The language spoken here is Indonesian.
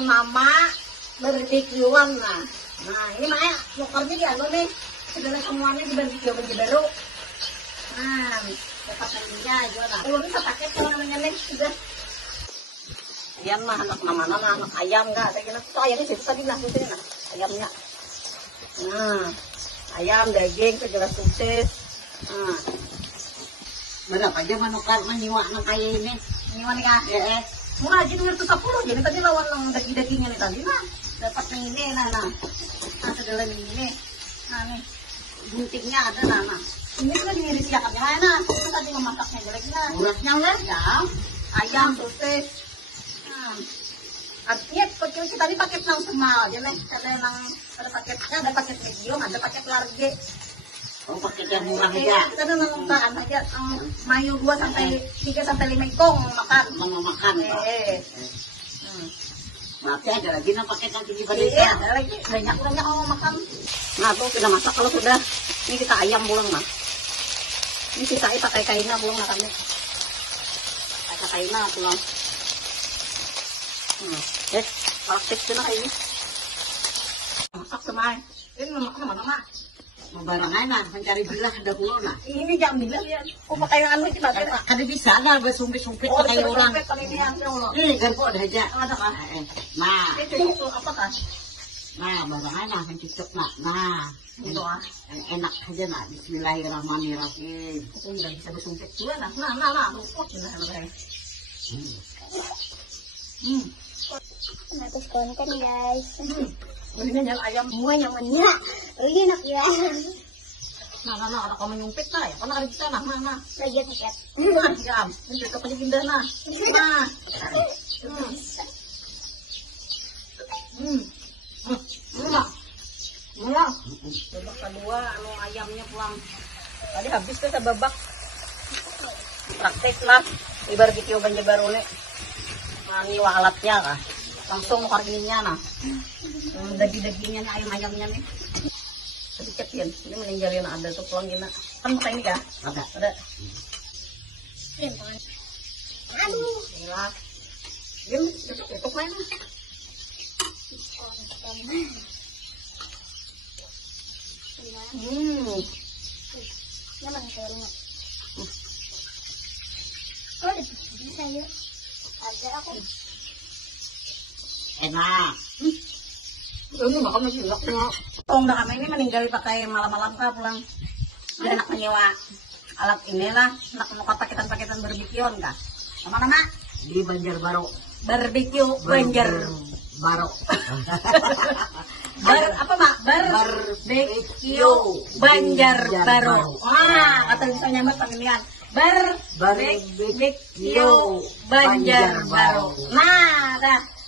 Mama barbecue-an lah. Nah, ini Maya motornya di anu nih. Segala semuanya di barbecue baru. Nah, dapat nantinya juga lah. Belum bisa pakai kalau namanya nih sudah. Ayam mah anak mama anak ayam enggak ada kena tuh ayamnya situ tadi lah sini nah ayamnya. Nah, ayam daging segala sosis. Nah, Berapa aja manukar menyiwa anak kayak ini? ini mana ya? Ya, Murah aja 210 jadi tadi lawan yang daging-dagingnya nih tadi nah dapat yang ini nah segala ini nah nih guntingnya ada nah ini kan diiris ya kan mana itu tadi memasaknya jeleknya uratnya lah. ya ayam sosis artinya pakai kita tadi paket yang semal aja nih karena emang ada paketnya ada paket medium ada paket large. Oh, pakai yang murah Iya, aja. kita udah makan aja mayu 2 sampai 3 sampai 5 ikong makan. Mau makan, Pak. Berarti ada lagi yang pakai yang tinggi pada Iya, ada lagi banyak mau makan. Nah, tuh sudah masak kalau sudah. Ini kita ayam pulang mah. Ini sisai pakai kaina pulang makannya. Pakai kaina pulang. Praktik sudah kayak ini. Masak semai. Ini masak mana? mau barangan lah, mencari belah ada pulau nah. Ini jam bilang ya. Kok pakai anu kita pakai Pak? Kada bisa lah, bersumpit-sumpit pakai orang. Ini Ini garpu ada aja. ada kan? Nah, Itu apa kan? nah barangan lah, mencicip nak. Nah, Itu ah. yang enak aja nak. Bismillahirrahmanirrahim. Aku nggak bisa bersumpit juga nah. Nah, rupot nah kayak. Natus konten guys. Belinya jangan ayam Semua nyamannya. Lagi enak ya. Nah, ada kamu nyumpit lah ya. Karena ada kita nah. Lagi tiket. Nah, jam. Ini cocok aja gindah nah. Nah. Murah. Babak kedua, anu ayamnya pulang. Tadi habis tuh saya babak. Praktek lah. Di barbecue Banjarbaru nih. Nah, ini alatnya kah. Langsung harganya nah. Daging-dagingnya ayam-ayamnya nih. Sedikit ya. Ini meninggalin ada tuh pulang gina. Kan pakai ini kah? Ada. Aduh. Ya. Ini tutup main. Nyaman kayaknya. Kok bisa ya? Ada aku. Enak. Ini makan masih enggaknya. Tong dah kami ini meninggal pakai malam-malam kah pulang. Dia anak menyewa alat inilah, anak mau paketan-paketan barbecue kah? Mana nak? Di Banjarbaru. Barbecue Banjarbaru. Apa mak? Barbecue Banjarbaru. Wah, kata bisa nyambat panggilan. Barbecue Banjarbaru. Nah, dah.